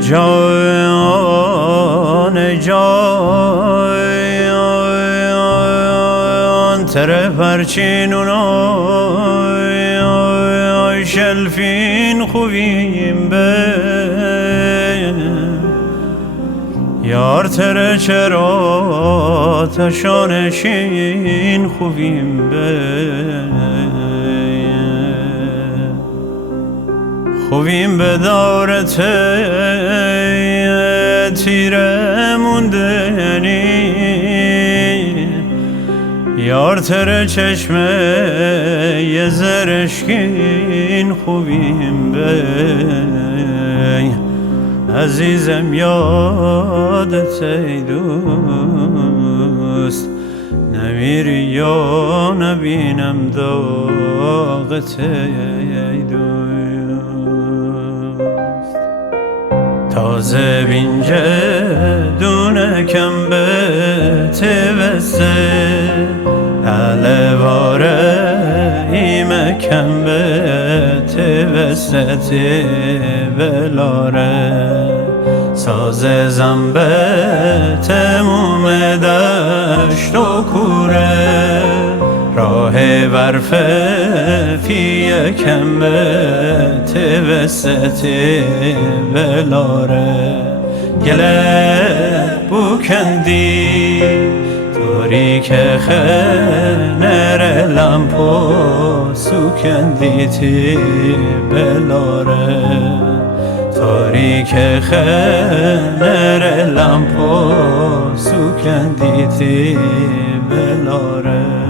جان تره پرچینونای شلفین خوبیم به یار تره چرا تشانشین خوبیم به خوبیم به دارت تیره موندنی یار تره چشمه یه زرشکین خوبیم به عزیزم یادت ای دوست نمیری یا نبینم داغت ای دوست تازه بینجه دونه کم به تبسته علواره ایمه کم به تبسته بلاره ساز زنبه تموم دشت و کوره راه برفه فیه کم به تبسته بلاره گله بکندی تاریک خنر لمپو سوکندی تی بلاره تاریک خنر لمپو سوکندی تی بلاره